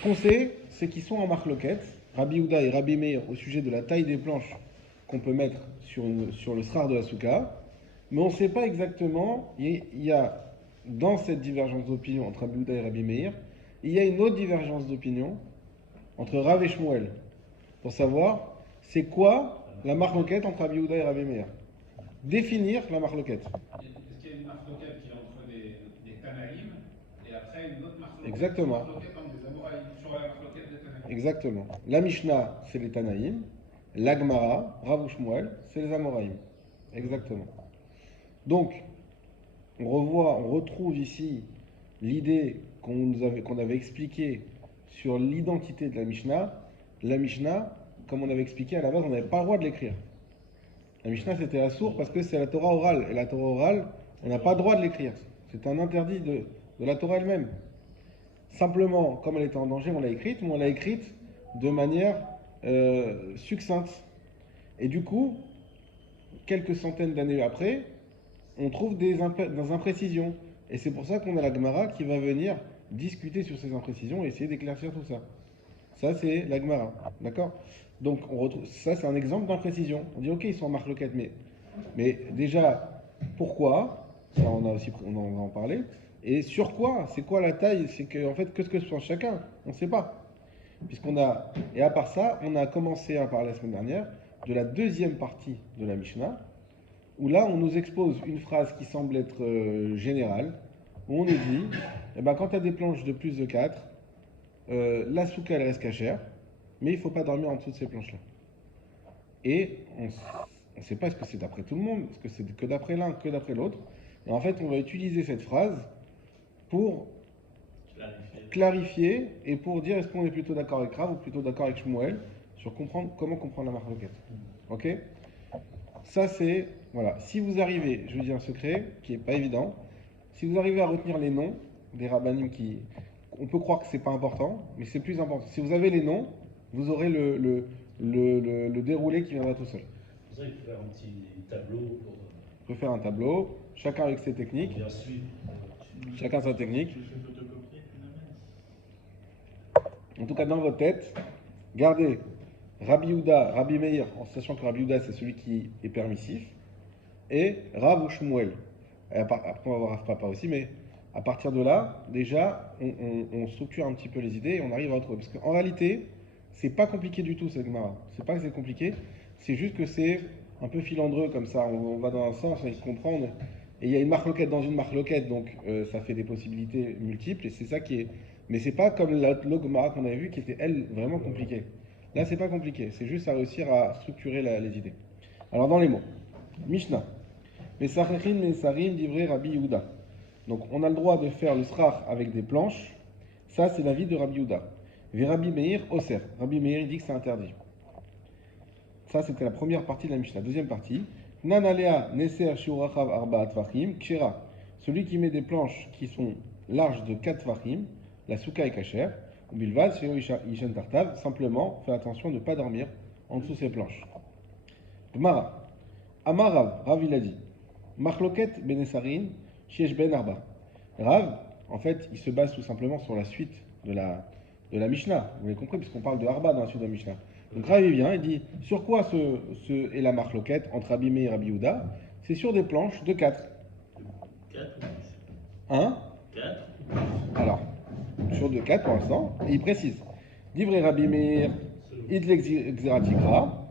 Ce qu'on sait, c'est qu'ils sont en marloquette, Rabbi Houda et Rabbi Meir, au sujet de la taille des planches qu'on peut mettre sur le srar de la souka, mais on ne sait pas exactement, il y a dans cette divergence d'opinion entre Rabbi Houda et Rabbi Meir, il y a une autre divergence d'opinion entre Rav et Shmuel, pour savoir c'est quoi la marloquette entre Rabbi Houda et Rabbi Meir. Définir la marloquette. Est-ce qu'il y a une marloquette qui est entre des Tanaïm et après une autre Exactement. marloquette entre des Amoraïm sur la marloquette des Tanaïm? Exactement. La Mishnah, c'est les Tanaïm. L'Agmara, Rav ou Shmuel, c'est les Amoraïm. Exactement. Donc, on retrouve ici l'idée qu'on avait expliquée sur l'identité de la Mishnah. La Mishnah, comme on avait expliqué à la base, on n'avait pas le droit de l'écrire. La Mishnah, c'était assourd parce que c'est la Torah orale. Et la Torah orale, on n'a pas le droit de l'écrire. C'est un interdit de la Torah elle-même. Simplement, comme elle était en danger, on l'a écrite, mais on l'a écrite de manière succincte. Et du coup, quelques centaines d'années après, on trouve des imprécisions. Et c'est pour ça qu'on a la Gemara qui va venir discuter sur ces imprécisions et essayer d'éclaircir tout ça. Ça, c'est la Gemara. D'accord? Donc, on retrouve, ça, c'est un exemple d'imprécision. On dit, ok, ils sont en marloquette, mais déjà, pourquoi? Ça, on va en parler. Et sur quoi? C'est quoi la taille? C'est que, en fait, qu'est-ce que pense chacun? On ne sait pas. Et à part ça, on a commencé à parler la semaine dernière de la deuxième partie de la Mishnah, où là, on nous expose une phrase qui semble être générale, où on nous dit, eh ben, quand tu as des planches de plus de 4, la souka, elle reste cachère, mais il ne faut pas dormir en dessous de ces planches-là. Et on ne sait pas est-ce que c'est d'après tout le monde, est-ce que c'est que d'après l'un, que d'après l'autre. Et en fait, on va utiliser cette phrase pour clarifier et pour dire est-ce qu'on est plutôt d'accord avec Rav ou plutôt d'accord avec Shmuel sur comment comprendre la marloquette. Ok? Ça c'est, voilà, si vous arrivez, je vous dis un secret qui n'est pas évident, si vous arrivez à retenir les noms des rabbanim on peut croire que c'est pas important, mais c'est plus important. Si vous avez les noms, vous aurez le déroulé qui viendra tout seul. Pour ça, il faut faire un petit tableau pour On peut faire un tableau, chacun avec ses techniques, bien suivre. chacun sa technique. Tu fais photocopier, tu l'amènes. En tout cas, dans votre tête, gardez Rabbi Houda, Rabbi Meir, en sachant que Rabbi Houda c'est celui qui est permissif, et Rav ou Shmuel. Après, on va voir Rav Papa aussi, mais à partir de là, déjà, on structure un petit peu les idées et on arrive à retrouver. Parce qu'en réalité, c'est pas compliqué du tout cette Gemara. C'est pas que c'est compliqué, c'est juste que c'est un peu filandreux comme ça. On va dans un sens, on essaie de comprendre. Et il y a une marloquette dans une marloquette, donc ça fait des possibilités multiples, et c'est ça qui est. Mais c'est pas comme l'autre Gemara qu'on avait vu qui était, elle, vraiment compliquée. Là, c'est pas compliqué, c'est juste à réussir à structurer les idées. Alors, dans les mots, Mishnah. Mesachechin, Mesarim, livré Rabbi Yehuda. Donc, on a le droit de faire le srach avec des planches. Ça, c'est l'avis de Rabbi Yehuda. Et Rabbi Meir, Oser. Rabbi Meir, il dit que c'est interdit. Ça, c'était la première partie de la Mishnah. Deuxième partie. Nanalea, Neser, Shurachav, Arba, Tvachim, Kshera. Celui qui met des planches qui sont larges de 4 tvachim, la souka est cachère. Ou bilvad, chez Ishen Tartav, simplement, fais attention de ne pas dormir en dessous de ces planches. Gmara. Amarav, Rav il a dit. Machloket benesarin, shiesh ben arba. Rav, en fait, il se base tout simplement sur la suite de la Mishnah. Vous l'avez compris, puisqu'on parle de arba dans la suite de la Mishnah. Donc Rav il vient, il dit, sur quoi est la machloket entre Rabbi Meir et Rabbi Yehuda? C'est sur des planches de 4. 4 ou plus? 1. 4 Alors, sur de 4 pour l'instant, et il précise. Divrei Rabbi Meir, idle xeratikra.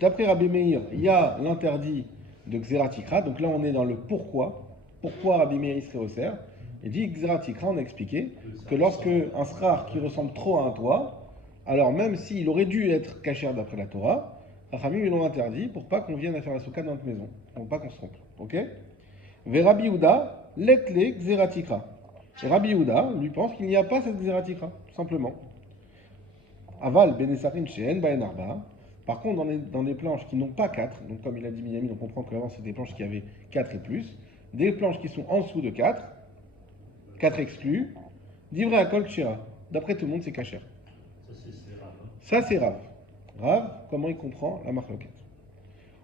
D'après Rabbi Meir, il y a l'interdit de xeratikra. Donc là, on est dans le pourquoi. Pourquoi Rabbi Meir serait au cerf? Il dit xeratikra, on a expliqué que lorsque un srar qui ressemble trop à un toit, alors même s'il aurait dû être cachère d'après la Torah, Rachamim ils l'ont interdit pour pas qu'on vienne à faire la souka dans notre maison, pour pas qu'on se trompe. Ok? Ve Rabbi Yehuda, letle xeratikra. Et Rabbi Yehuda, lui, pense qu'il n'y a pas cette xératikra, tout simplement. Aval, benesarim, sheen, baen arba. Par contre, dans des planches qui n'ont pas 4, donc comme il a dit Miyamin, on comprend qu'avant c'est des planches qui avaient 4 et plus, des planches qui sont en dessous de 4, 4 exclus, divrei akol kshira. D'après tout le monde, c'est cachère. Ça, c'est rare. Ça, c'est Rav. Rav, comment il comprend la marloquette?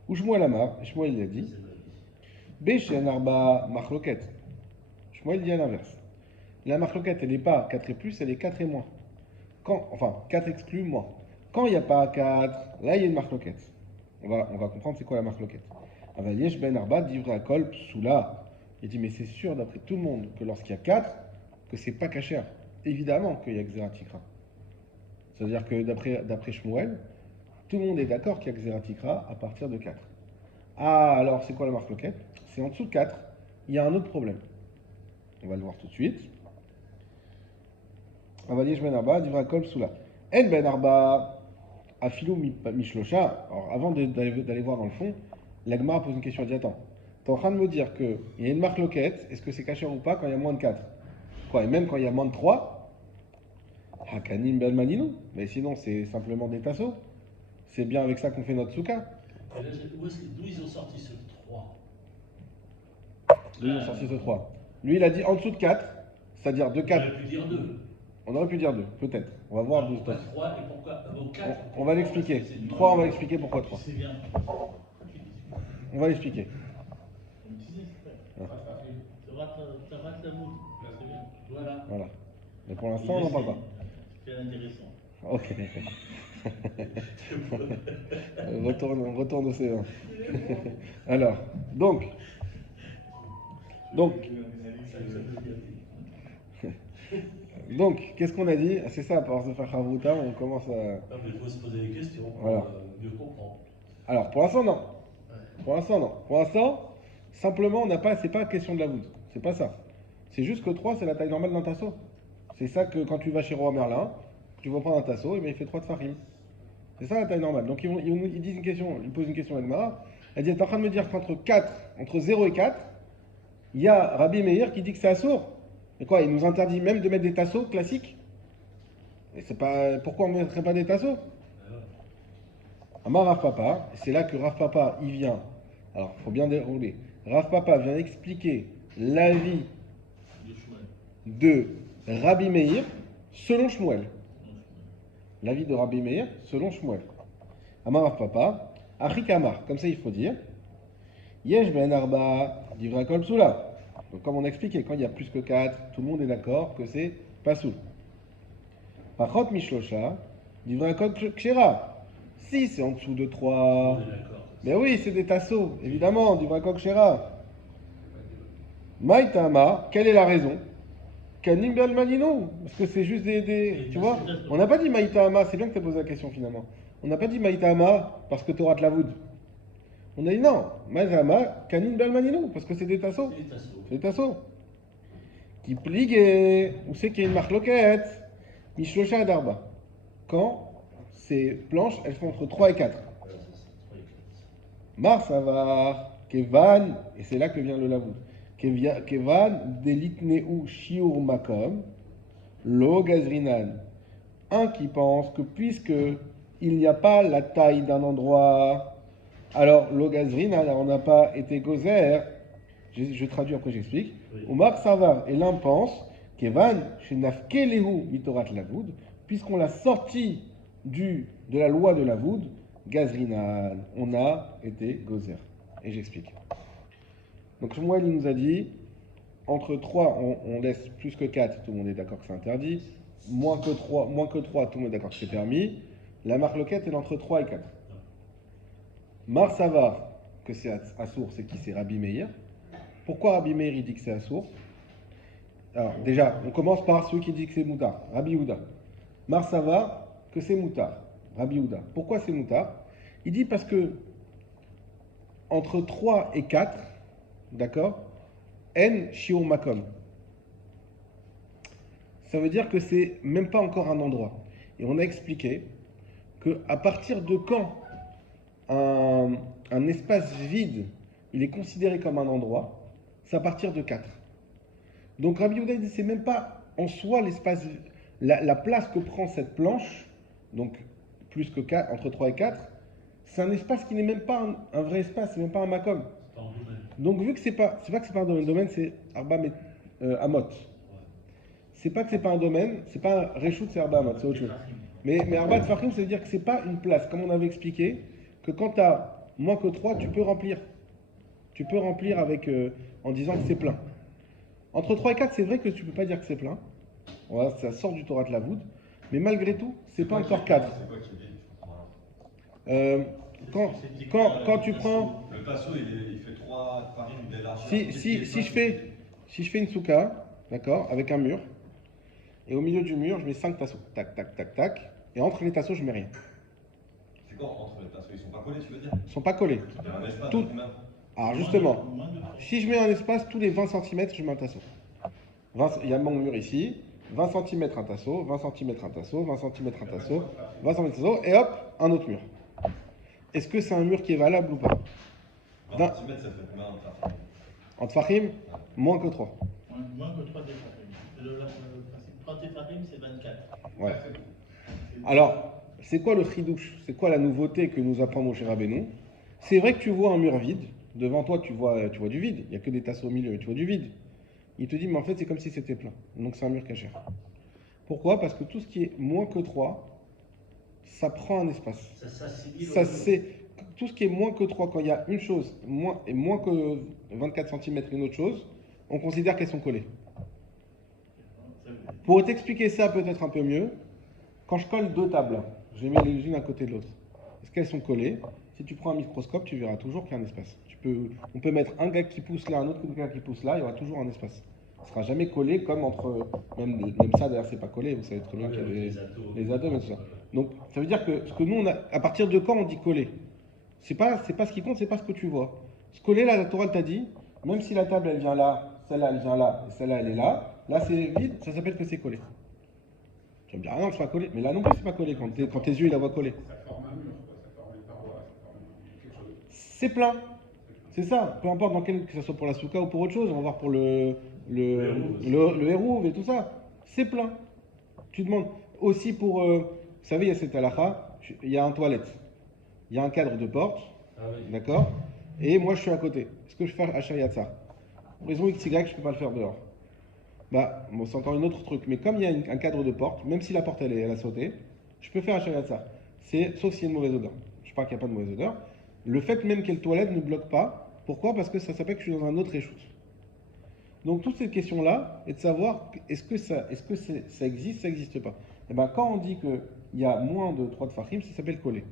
Ou Shmuel Amar, Shmuel il a dit, C'est ma vie. Beshen arba marloquette. Shmuel dit à l'inverse. La marloquette, elle n'est pas 4 et plus, elle est 4 et moins. Enfin, 4 exclus, moins. Quand il n'y a pas 4, là, il y a une marloquette. On va comprendre c'est quoi la marloquette. Avaliyesh ben arba divrei akol psoula. Il dit, mais c'est sûr d'après tout le monde que lorsqu'il y a 4, que c'est pas kasher. Évidemment qu'il y a Xeratikra. C'est-à-dire que d'après Shmuel, tout le monde est d'accord qu'il y a Xeratikra à partir de 4. Ah, alors c'est quoi la marloquette? C'est en dessous de 4, il y a un autre problème. On va le voir tout de suite. Avaliyesh ben arba divrei akol psoula. En ben arba afilou mishlosha. Alors avant d'aller voir dans le fond, l'Agmara pose une question. Elle dit, attends, tu es en train de me dire qu'il y a une marloquette, est-ce que c'est kasher ou pas quand il y a moins de 4? Quoi, et même quand il y a moins de 3? Hakanim ben maninu. Mais sinon, c'est simplement des tasseaux. C'est bien avec ça qu'on fait notre souka. Et là, d'où ils ont sorti ce 3? D'où ils ont sorti ce 3. Lui, il a dit en dessous de 4, c'est-à-dire de On 4. aurait pu dire 2. On aurait pu dire 2, peut-être. On va voir d'où Pourquoi ça. 3 et pourquoi 4? On va l'expliquer. 3, on va l'expliquer pourquoi 3. C'est bien. On va l'expliquer. On me disait, Pas de farine. ça rate la moule. C'est bien. Voilà. Voilà. Mais pour l'instant, on n'en parle pas. C'est intéressant. Ok. Retourne au C1. Alors, donc, qu'est-ce qu'on a dit? C'est ça, à force de faire Chavruta, on commence à. Non, mais il faut se poser des questions pour Voilà. mieux comprendre. Alors, pour l'instant, non. Ouais. Pour l'instant, non. Pour l'instant, simplement, on n'a pas. C'est pas question de la voûte. C'est pas ça. C'est juste que 3, c'est la taille normale d'un tasseau. C'est ça que quand tu vas chez Roi Merlin, tu vas prendre un tasseau, et bien il fait 3 de farim. C'est ça la taille normale. Donc ils disent une question, ils posent une question à Gemara. Elle dit, t'es en train de me dire entre 0 et 4, il y a Rabbi Meir qui dit que c'est assourd. Et quoi, il nous interdit même de mettre des tasseaux classiques? Et c'est pas. Pourquoi on ne mettrait pas des tasseaux? Amar Rav Papa, et c'est là que Rav Papa, il vient. Alors, il faut bien dérouler. Rav Papa vient expliquer l'avis de Rabbi Meir selon Shmuel. L'avis de Rabbi Meir selon Shmuel. Amar Rav Papa, Achik Amar, comme ça il faut dire. Yesh ben arba divrei kol psoula. Donc comme on a expliqué, quand il y a plus que 4, tout le monde est d'accord que c'est pas soul. Pachot mishlosha divrei kol kshera. Si c'est en dessous de 3. On est d'accord. Mais oui, c'est des tasseaux, évidemment, divrei kol kshera. Maïtama, quelle est la raison? Kanim bel manino, parce que c'est juste tu vois, on n'a pas dit Maïtama, c'est bien que tu as posé la question finalement. On n'a pas dit Maïtama parce que tu auras de la voûte. On a dit non, Maïtama, Kanim bel manino, parce que c'est des tasseaux. C'est des tasseaux. C'est des tasseaux. Qui pligue, où c'est qu'il y a une marloquette? Mishlosha Darba. Quand ces planches, elles font entre 3 et 4. Voilà, c'est ça. 3 et 4. Mars Avar, Kevan, et c'est là que vient le lavou. Kevan, Delitneu Shiur Makom, Lo Gazrinan. Un qui pense que puisque il n'y a pas la taille d'un endroit, alors Lo Gazrinan, on n'a pas été gozer. Je traduis après j'explique. Oui. Omar Savar, et l'un pense, Kevan, Shenafkelehu Mitorat Lavoud, puisqu'on l'a sorti de la loi de Lavoud, Gazrinan, on a été gozer. Et j'explique. Donc Shmuel il nous a dit, entre 3, on laisse plus que 4, tout le monde est d'accord que c'est interdit. Moins que 3, tout le monde est d'accord que c'est permis. La marloquette est entre 3 et 4. Mar Savar, que c'est assour, c'est qui? C'est Rabbi Meir. Pourquoi Rabbi Meir il dit que c'est assour? Alors déjà, on commence par celui qui dit que c'est moutar, Rabbi Yehuda. Mar Savar, que c'est moutar, Rabbi Yehuda. Pourquoi c'est moutar? Il dit parce que entre 3 et 4, d'accord, En shiur makom. Ça veut dire que c'est même pas encore un endroit. Et on a expliqué que à partir de quand un espace vide, il est considéré comme un endroit, c'est à partir de 4. Donc Rabbi Yehuda dit c'est même pas en soi l'espace, la place que prend cette planche, donc plus que 4, entre 3 et 4, c'est un espace qui n'est même pas un vrai espace, c'est même pas un makom. Pas en domaine. Donc vu que c'est pas que c'est pas un domaine, le domaine c'est Arba Amot. C'est pas que c'est pas un domaine, c'est pas un Réchout, c'est Arba Amot, c'est autre chose. Mais Arba Tfachim, ça veut dire que c'est pas une place, comme on avait expliqué, que quand tu as moins que 3, tu peux remplir. Tu peux remplir avec, en disant que c'est plein. Entre 3 et 4, c'est vrai que tu peux pas dire que c'est plein. Voilà, ça sort du Torah de la Voûte. Mais malgré tout, c'est pas encore 4. C'est quoi qui dit? Euh, quand, quand tu prends. Le tasso, il fait 3 farines, il est large. Si je fais une souka, d'accord, avec un mur, et au milieu du mur, je mets 5 tasseaux. Tac, tac, tac, tac. Et entre les tasseaux, je mets rien. C'est quoi entre les tassos? Ils sont pas collés, tu veux dire? Ils sont pas collés. Il y a un espace Tout- de combien? Alors justement, Moins de- si je mets un espace, tous les 20 cm, je mets un tasseau. Il y a mon mur ici, 20 cm un tasseau, 20 cm un tasseau, 20 cm un tasseau, 20 cm un tasseau, et hop, un autre mur. Est-ce que c'est un mur qui est valable ou pas? 20 cm, ça fait combien en farine? En Tfahim, moins que 3. Moins que 3 tétrarim. Le principe 3 tétrarim, c'est 24. Ouais. Alors, c'est quoi le chidouche? C'est quoi la nouveauté que nous apprend Moshe Rabbeinu? C'est vrai que tu vois un mur vide, devant toi tu vois du vide, il n'y a que des tasseaux au milieu, tu vois du vide. Il te dit, mais en fait c'est comme si c'était plein, donc c'est un mur caché. Pourquoi? Parce que tout ce qui est moins que 3, ça prend un espace. Ça s'assimile Ça, au- c'est tout ce qui est moins que 3, quand il y a une chose et moins que 24 cm une autre chose, on considère qu'elles sont collées. Pour t'expliquer ça peut-être un peu mieux, quand je colle deux tables, je les mets les unes à côté de l'autre. Est-ce qu'elles sont collées? Si tu prends un microscope, tu verras toujours qu'il y a un espace. On peut mettre un gars qui pousse là, un autre gars qui pousse là, il y aura toujours un espace. Ce ne sera jamais collé comme entre. Même ça, d'ailleurs, c'est pas collé, vous savez très bien qu'il y a les atomes et tout ça. Donc, ça veut dire que ce que nous, à partir de quand on dit coller? C'est pas ce qui compte, c'est pas ce que tu vois. Ce coller là, la Torah t'a dit, même si la table elle vient là, celle-là elle vient là, et celle-là elle est là c'est vide, ça s'appelle que c'est collé. Tu vas me dire, ah non, c'est pas collé. Mais là non plus, c'est pas collé quand tes yeux ils la voient collée. Ça forme un mur, quoi. Ça forme une paroi, ça forme quelque chose. C'est plein. C'est ça. Peu importe que ce soit pour la souka ou pour autre chose. On va voir pour le hérouve et tout ça. C'est plein. Tu demandes aussi pour. Vous savez, il y a cette halakha, il y a un toilette. Il y a un cadre de porte. Ah oui. D'accord? Et moi je suis à côté. Est-ce que je fais Asher Yatsa? Pour raison XY, je ne peux pas le faire dehors. Bah, bon, c'est encore un autre truc. Mais comme il y a un cadre de porte, même si la porte elle a sauté, je peux faire Asher Yatsa. Sauf s'il y a une mauvaise odeur. Je parle qu'il n'y a pas de mauvaise odeur. Le fait même que le toilette ne bloque pas. Pourquoi? Parce que ça s'appelle que je suis dans un autre échoute. Donc toute cette question-là est de savoir est-ce que ça existe, ça n'existe pas. Et ben, quand on dit qu'il y a moins de 3 de Fahim, ça s'appelle coller.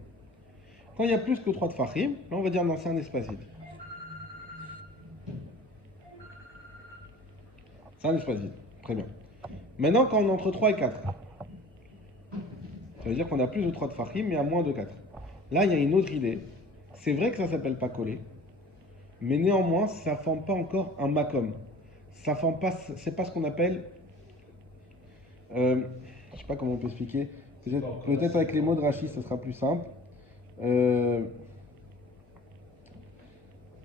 Quand il y a plus que 3 de Fahim, là on va dire non, c'est un espace vide. C'est un espace vide. Très bien. Maintenant, quand on est entre 3 et 4, ça veut dire qu'on a plus de 3 de Fahim, mais à moins de 4. Là, il y a une autre idée. C'est vrai que ça ne s'appelle pas coller, mais néanmoins, ça ne forme pas encore un makom. Ça forme pas, c'est pas ce qu'on appelle. Je ne sais pas comment on peut expliquer. Peut-être avec les mots de Rashi, ça sera plus simple.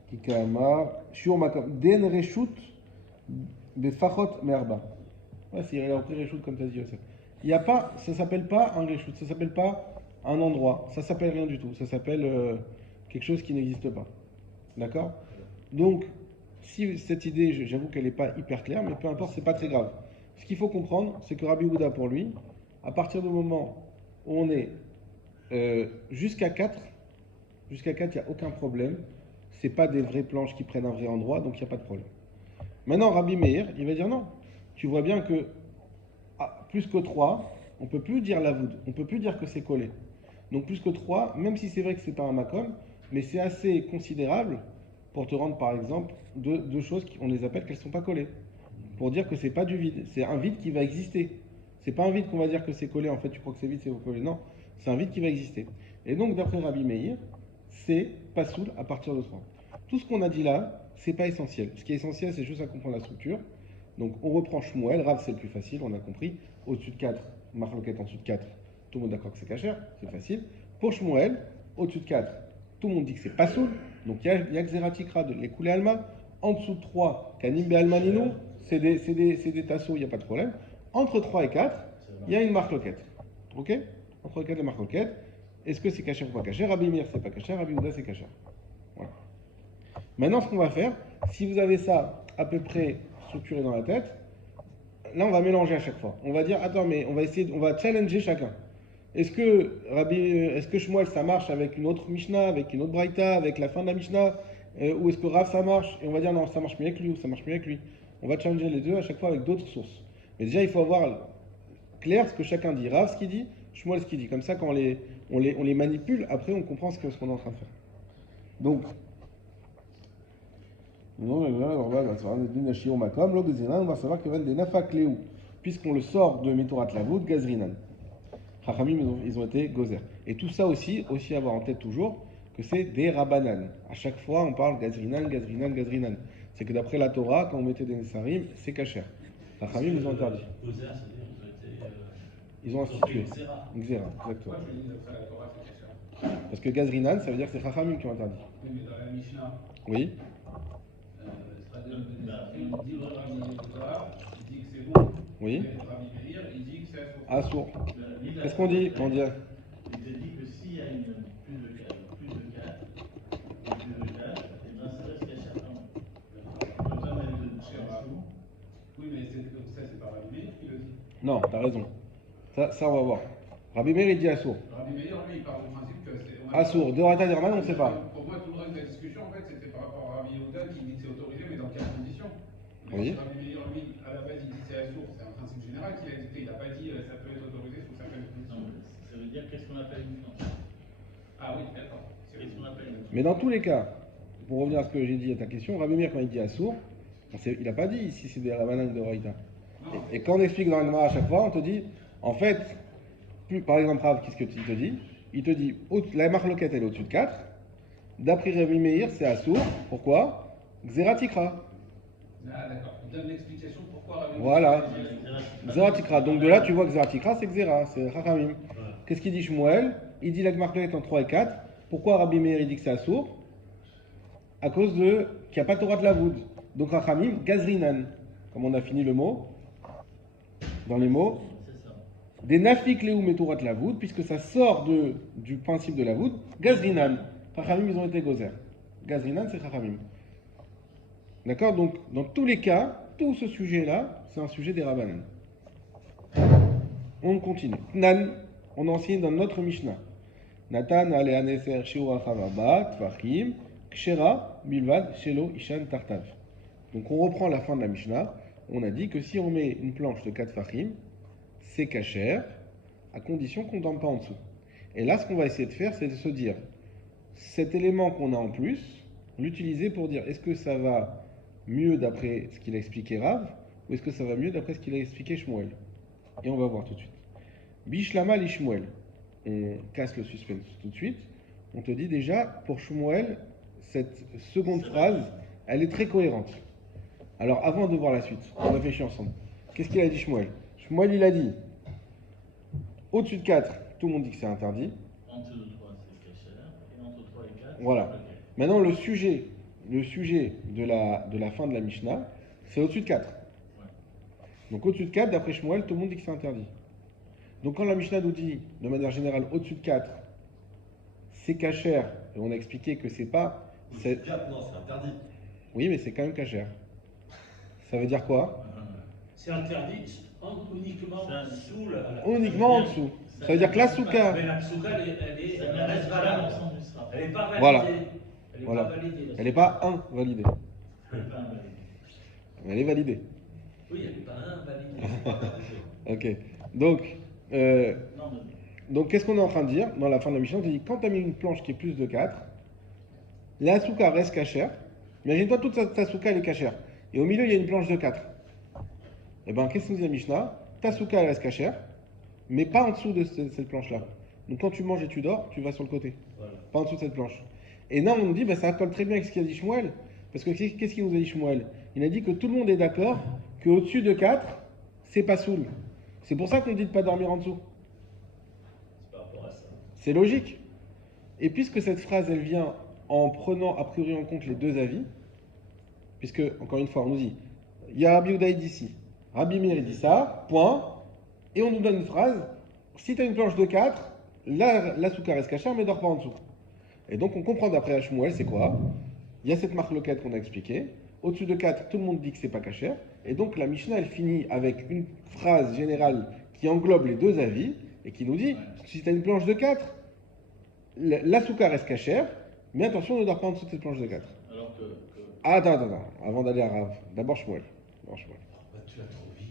Kikama, Shur makom. Den reshut befachot merba. Ouais, il a repris reshut comme tu as dit, Yosef. Il y a pas, ça s'appelle pas un reshut, ça s'appelle pas un endroit, ça s'appelle rien du tout, ça s'appelle quelque chose qui n'existe pas. D'accord? Donc, si cette idée, j'avoue qu'elle n'est pas hyper claire, mais peu importe, c'est pas très grave. Ce qu'il faut comprendre, c'est que Rabbi Houda, pour lui, à partir du moment où on est jusqu'à 4, il n'y a aucun problème. C'est pas des vraies planches qui prennent un vrai endroit, donc il n'y a pas de problème. Maintenant, Rabbi Meir, il va dire non. Tu vois bien que plus que 3, on ne peut plus dire la voûte, on ne peut plus dire que c'est collé. Donc plus que 3, même si c'est vrai que c'est pas un makom, mais c'est assez considérable pour te rendre par exemple deux choses on les appelle qu'elles ne sont pas collées. Pour dire que c'est pas du vide, c'est un vide qui va exister. C'est pas un vide qu'on va dire que c'est collé, en fait tu crois que c'est vide, c'est collé. Non, c'est un vide qui va exister. Et donc d'après Rabbi Meir, c'est pas soul à partir de 3. Tout ce qu'on a dit là, c'est pas essentiel. Ce qui est essentiel, c'est juste à comprendre la structure. Donc on reprend Shmuel, Rav c'est le plus facile, on a compris. Au-dessus de 4, Marloquette en dessous de 4, tout le monde est d'accord que c'est cacher, c'est facile. Pour Shmuel, au-dessus de 4, tout le monde dit que c'est pas soul. Donc il y a Xeratikra de l'écoulé Alma. En dessous de 3, Kanim Almanino, c'est des tasseaux, il n'y a pas de problème. Entre 3 et 4, il y a une marloquette. Ok? Entre 4 et marloquette. Est-ce que c'est caché ou pas caché? Rabbi Meir, c'est pas caché, Rabbi Houda, c'est caché. Voilà. Maintenant, ce qu'on va faire, si vous avez ça à peu près structuré dans la tête, là, on va mélanger à chaque fois. On va dire, attends, mais on va challenger chacun. Est-ce que Shmuel, ça marche avec une autre Mishnah, avec une autre Braïta, avec la fin de la Mishnah, ou est-ce que Rav, ça marche? Et on va dire, non, ça marche mieux avec lui, ou ça marche mieux avec lui. On va challenger les deux à chaque fois avec d'autres sources. Mais déjà, il faut avoir clair ce que chacun dit. Rav ce qu'il dit, Shmuel ce qu'il dit. Comme ça, quand on les manipule, après on comprend ce qu'on est en train de faire. Donc, on va savoir que des nafak léou, puisqu'on le sort de Mitorat Lavud, Gazrinan. Chachamim, ils ont été gozer. Et tout ça aussi avoir en tête toujours que c'est des rabanan. À chaque fois, on parle Gazrinan, Gazrinan, Gazrinan. C'est que d'après la Torah, quand on mettait des Nesarim, c'est kasher. Chachamim, ils ont interdit. Ils ont institué. Xéra, exactement. Pourquoi je dis d'après la Torah, c'est kasher? Parce que Gazrinan, ça veut dire que c'est Chachamim qui ont interdit. Oui, mais dans la Mishnah, Oui. il dit Rabbi Yehuda, il dit que c'est bon. Oui. Et Rabbi Meir, il dit que c'est assourd. Assour. Qu'est-ce qu'on dit? On dit. Il te dit que s'il y a plus de 4, et bien ça reste caché à on peut pas mettre de dessous. Oui, mais ça, c'est pas Rabbi Meir qui le dit. Non, t'as raison. Ça, on va voir. Rabbi Meir, il dit Assour. Rabbi Meir, lui, il part du principe que c'est. Assour. De Rata Derman, on ne sait pas. Pour moi, tout le reste de la discussion, en fait, c'était par rapport à Rabbi Yehuda qui dit que c'est autorisé, mais dans quelles conditions? Oui. Rabbi Meir, lui, à la base, il dit que c'est assourd. C'est un principe général qu'il a dicté. Il n'a pas dit ça peut être autorisé sous certaines conditions. Ça veut dire qu'est-ce qu'on appelle une fiance. Ah oui, d'accord. Qu'est-ce qu'on appelle une fiance. Mais dans tous les cas, pour revenir à ce que j'ai dit à ta question, Rabbi Meir, quand il dit Assour, il n'a pas dit si c'est des Rabanan de Raïta. Et quand on explique dans le Gemara à chaque fois, on te dit, en fait, par exemple, Rav, qu'est-ce qu'il te dit? Il te dit, la marloquette, elle est au-dessus de 4. D'après Rabbi Meir, c'est Assour. Pourquoi? Xeratikra. Ah d'accord. Il donne l'explication pourquoi Rabbi Meir. Voilà. Xeratikra. Donc de là, tu vois que Xeratikra, c'est Xera, c'est Chachamim. Qu'est-ce qu'il dit Shmuel? Il dit la marloquette en 3 et 4. Pourquoi Rabbi Meir, il dit que c'est Assour? À cause de qu'il n'y a pas Torah de la Voud. Donc Chachamim, Gazrinan. Comme on a fini le mot, dans les mots, des nafik léou metorat la voud, puisque ça sort du principe de la voud, Gazrinan. Chachamim, ils ont été gozer. Gazrinan, c'est Chachamim. D'accord? Donc, dans tous les cas, tout ce sujet-là, c'est un sujet des Rabbanan. On continue. Nan, on enseigne dans notre Mishnah. Natan ale aneser shiur achavaba, tvachim, kshera, bilvad, shelo, ishan, tartav. Donc, on reprend la fin de la Mishnah. On a dit que si on met une planche de 4 fachim, c'est kasher, à condition qu'on ne dorme pas en dessous. Et là, ce qu'on va essayer de faire, c'est de se dire, cet élément qu'on a en plus, l'utiliser pour dire, est-ce que ça va mieux d'après ce qu'il a expliqué Rav, ou est-ce que ça va mieux d'après ce qu'il a expliqué Shmuel? Et on va voir tout de suite. Bishlama li Shmuel. On casse le suspense tout de suite. On te dit déjà, pour Shmuel, cette seconde phrase, elle est très cohérente. Alors, avant de voir la suite, on réfléchit ensemble. Qu'est-ce qu'il a dit Shmuel? Shmuel, il a dit, au-dessus de 4, tout le monde dit que c'est interdit. En dessous de 3, c'est caché. Et entre 3 et 4, voilà. Maintenant, le sujet de la fin de la Mishnah, c'est au-dessus de 4. Ouais. Donc, au-dessus de 4, d'après Shmuel, tout le monde dit que c'est interdit. Donc, quand la Mishnah nous dit, de manière générale, au-dessus de 4, c'est kasher, et on a expliqué que c'est pas... Au-dessus de 4, non, c'est interdit. Oui, mais c'est quand même kasher. Ça veut dire quoi? C'est interdit uniquement sous la. Uniquement en dessous. Ça veut dire que la souka. Mais la souka, elle reste valable. Elle n'est pas validée. Voilà. Elle n'est Voilà. pas validée. Elle n'est pas invalidée. Elle est validée. Oui, elle n'est pas invalidée. Ok. Donc qu'est-ce qu'on est en train de dire dans la fin de la mission? On te dit, quand tu as mis une planche qui est plus de 4, la souka reste cachère. Imagine-toi, toute ta souka, elle est cachère. Et au milieu, il y a une planche de 4. Et bien, qu'est-ce que nous dit la Mishnah? Ta souka, elle reste cachère, mais pas en dessous de cette planche-là. Donc quand tu manges et tu dors, tu vas sur le côté. Voilà. Pas en dessous de cette planche. Et là, on nous dit, ça colle très bien avec ce qu'a dit Shmuel. Parce que qu'est-ce qu'il nous a dit Shmuel? Il a dit que tout le monde est d'accord qu'au-dessus de 4, c'est pas soul. C'est pour ça qu'on dit de ne pas dormir en dessous. C'est par rapport à ça. C'est logique. Et puisque cette phrase, elle vient en prenant a priori en compte les deux avis, puisque, encore une fois, on nous dit, il y a Rabbi Udaï d'ici, Rabbi Meir dit ça, point, et on nous donne une phrase, si tu as une planche de 4, la souka reste cachère, mais dors pas en dessous. Et donc on comprend d'après Shmuel, c'est quoi? Il y a cette marque loquette qu'on a expliquée, au-dessus de 4, tout le monde dit que c'est pas cachère, et donc la Mishnah, elle finit avec une phrase générale qui englobe les deux avis, et qui nous dit, si tu as une planche de 4, la souka reste cachère, mais attention, ne dors pas en dessous de cette planche de 4. Alors que... Attends, avant d'aller à Rav, d'abord Shmuel. Bah, tu vas trop vite.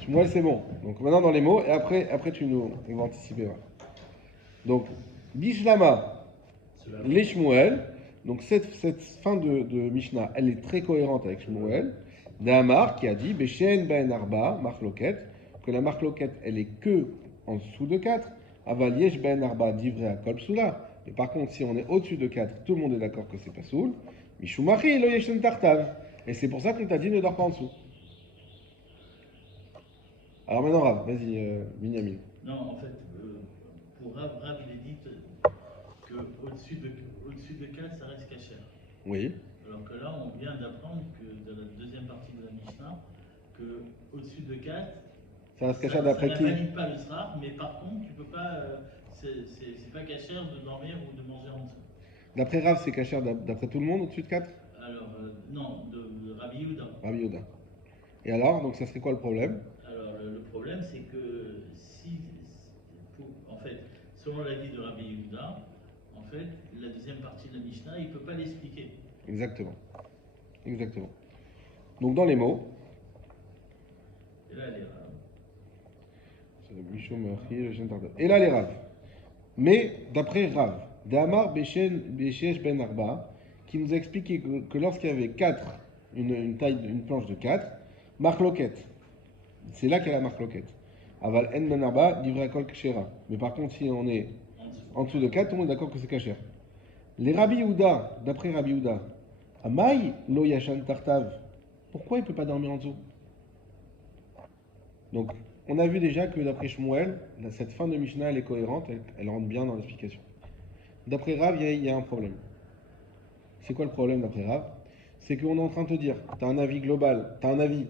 Shmuel, c'est bon. Donc maintenant dans les mots, et après on va anticiper. Voilà. Donc, Bishlama, les Shmuel. Donc cette fin de Mishnah, elle est très cohérente avec Shmuel. Damar qui a dit, Beshen ben arba, marloket, que la marloket, elle est que en dessous de 4. Aval yesh ben arba, divrei akol psula. Mais par contre, si on est au-dessus de 4, tout le monde est d'accord que c'est pas soul. Mishumachi lo yeshen tartav. Et c'est pour ça qu'on t'a dit ne dors pas en dessous. Alors maintenant, Rav, vas-y, Binyamin. Non, en fait, pour Rav, il est dit qu'au-dessus de 4, ça reste cachère. Oui. Alors que là, on vient d'apprendre que dans la deuxième partie de la Mishnah, qu'au-dessus de 4, Ça reste cachère d'après qui? Ça ne valide pas le srar, mais par contre, tu peux pas, c'est pas cachère de dormir ou de manger en dessous. D'après Rav, c'est cachère d'après tout le monde au-dessus de 4? Alors, non, de Rabbi Yehuda. Rabbi Yehuda. Et alors, donc ça serait quoi le problème? Alors, le problème, c'est que en fait, selon l'avis de Rabbi Yehuda, en fait, la deuxième partie de la Mishnah, il ne peut pas l'expliquer. Exactement. Exactement. Donc dans les mots, Et là, elle est Rav. Et là les Rav. Mais d'après Rav, Damar Beshesh Ben Arba, qui nous a expliqué que lorsqu'il y avait 4, une planche de 4, marloquette. C'est là qu'est la marloquette. Aval En Ben Arba, divrei akol kshera. Mais par contre, si on est en dessous de 4, tout le monde est d'accord que c'est kasher. Les Rabbi Yehuda, d'après Rabbi Yehuda, Amai lo yashan tartav. Pourquoi il ne peut pas dormir en dessous? Donc, on a vu déjà que d'après Shmuel, cette fin de Mishnah, elle est cohérente, elle rentre bien dans l'explication. D'après Rav, il y a un problème. C'est quoi le problème d'après Rav? C'est qu'on est en train de te dire, tu as un avis global, tu as un avis,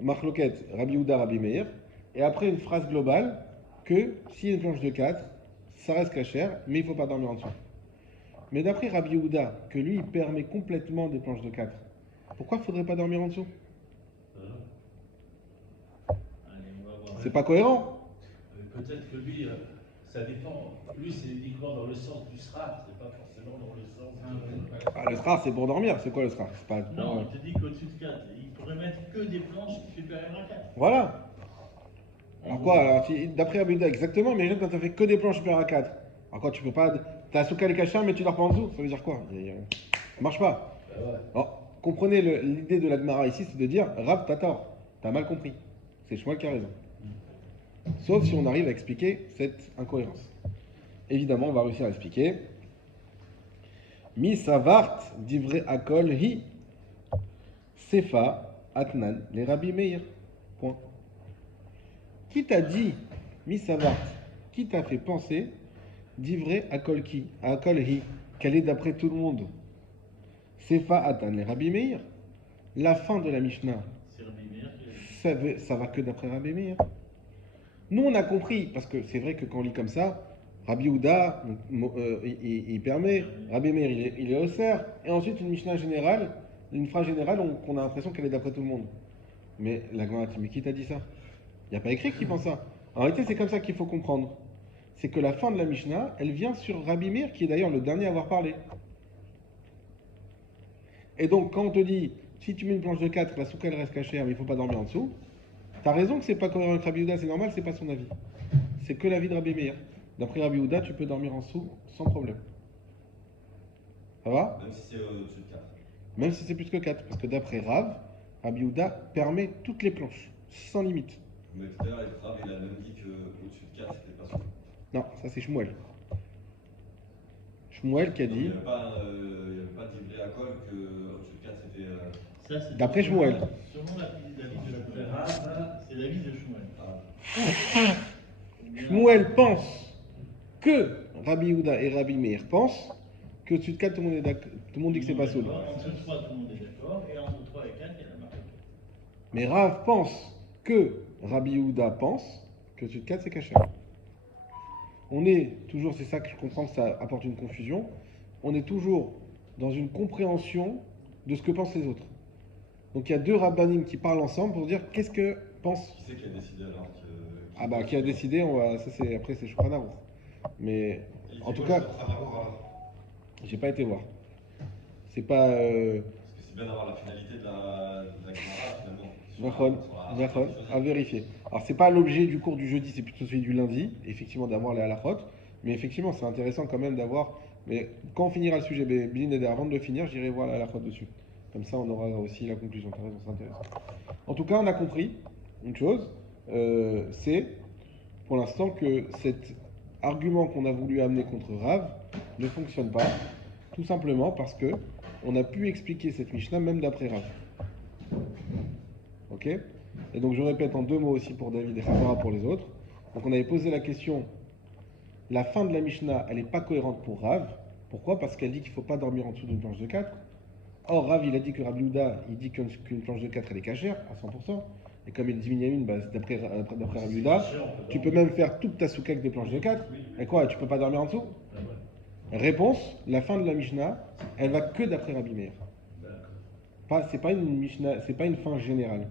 Marloket, Rabbi Yehuda, Rabbi Meir, et après une phrase globale, que s'il y a une planche de 4, ça reste cachère, mais il ne faut pas dormir en dessous. Mais d'après Rabbi Yehuda, que lui, il permet complètement des planches de 4, pourquoi il ne faudrait pas dormir en dessous? Allez, on va voir. C'est pas cohérent. Peut-être que lui, ça dépend. Lui, c'est uniquement dans le sens du srat, c'est pas forcément dans le sens. Ah, le srar, c'est pour dormir. C'est quoi le srar? C'est pas pour, Non, je te dis qu'au-dessus de 4, il pourrait mettre que des planches supérieures à 4. Voilà. Alors quoi? Alors, d'après Rabbi Yehuda, exactement, mais quand tu as fait que des planches supérieures à 4. Alors quoi, tu peux pas. T'as souka les cachins, mais tu dors pas en dessous. Ça veut dire quoi? Ça marche pas. Alors, comprenez l'idée de la Gemara ici, c'est de dire Rav, t'as tort. T'as mal compris. C'est Shmuel qui a raison. Sauf si on arrive à expliquer cette incohérence. Évidemment, on va réussir à expliquer. Mi savart divrei akol hi sefa atnan les Rabbi Meir. Point. Qui t'a dit, mi savart, qui t'a fait penser divrei akol hi, qu'elle est d'après tout le monde? Sefa atan les Rabbi Meir. La fin de la Mishnah, C'est Rabbi Meir qui l'a dit. ça va que d'après Rabbi Meir. Nous, on a compris, parce que c'est vrai que quand on lit comme ça, Rabbi Yehuda, il permet, Rabbi Meir, il est austère, et ensuite une Mishnah générale, une phrase générale, on a l'impression qu'elle est d'après tout le monde. Mais la Gemara dit, mais qui t'a dit ça? Il n'y a pas écrit qui pense ça. En réalité, c'est comme ça qu'il faut comprendre. C'est que la fin de la Mishnah, elle vient sur Rabbi Meir, qui est d'ailleurs le dernier à avoir parlé. Et donc, quand on te dit, si tu mets une planche de 4, la souka elle reste cachée, mais il ne faut pas dormir en dessous, t'as raison que c'est pas cohérent avec Rabbi Yehuda, c'est normal, c'est pas son avis. C'est que l'avis de Rabbi Meir. D'après Rabbi Yehuda, tu peux dormir en dessous sans problème. Ça va? Même si c'est au-dessus de 4. Même si c'est plus que 4. Parce que d'après Rabbi Yehuda permet toutes les planches, sans limite. Mais tout à l'heure, Rav, il a même dit qu'au-dessus de 4, c'était pas sûr. Non, ça c'est Shmuel. Shmuel qui a Donc, il dit, n'y avait pas d'ivré à col qu'au-dessus de 4, c'était. Ça, c'est d'après Shmuel. Selon l'avis de Rav, c'est l'avis de Shmuel. Shmuel pense que Rabbi Yehuda et Rabbi Meir pensent que au-dessus de 4, tout le monde dit que c'est pas soul. En dessous de 3, tout le monde est d'accord, et entre 3 et 4, il y a la marque. Mais Rav pense que Rabbi Yehuda pense que au-dessus de 4, c'est caché. On est toujours, c'est ça que je comprends que ça apporte une confusion, on est toujours dans une compréhension de ce que pensent les autres. Donc il y a deux rabbanim qui parlent ensemble pour dire qu'est-ce que pense. Qui c'est qui a décidé alors que. Ah bah qui a décidé, après c'est Shulchan Aruch. Mais en tout cas, j'ai pas été voir. C'est pas. Parce que c'est bien d'avoir la finalité de la Gemara finalement. Nahon, Nahon, à vérifier. Alors, c'est pas l'objet du cours du jeudi, c'est plutôt celui du lundi, effectivement, d'avoir les halachot. Mais effectivement, c'est intéressant quand même d'avoir. Mais quand on finira le sujet, avant de le finir, j'irai voir la halachot dessus. Comme ça, on aura aussi la conclusion. T'as raison, c'est intéressant. En tout cas, on a compris une chose, c'est pour l'instant que cet argument qu'on a voulu amener contre Rav ne fonctionne pas, tout simplement parce que on a pu expliquer cette Mishnah même d'après Rav. Ok? Et donc je répète en deux mots aussi pour David et Khazara pour les autres. Donc on avait posé la question, la fin de la Mishnah, elle n'est pas cohérente pour Rav. Pourquoi? Parce qu'elle dit qu'il ne faut pas dormir en dessous d'une planche de 4. Or, Rav, il a dit que Rabbi Yehuda, il dit qu'une planche de 4, elle est cachère, à 100%. Et comme il dit Binyamin, d'après Rabbi Yehuda, tu peux même faire toute ta soukha avec des planches de 4. Et quoi, tu peux pas dormir en dessous? Réponse, la fin de la Mishnah, elle va que d'après Rabbi Meir. C'est pas une Mishnah, c'est pas une fin générale.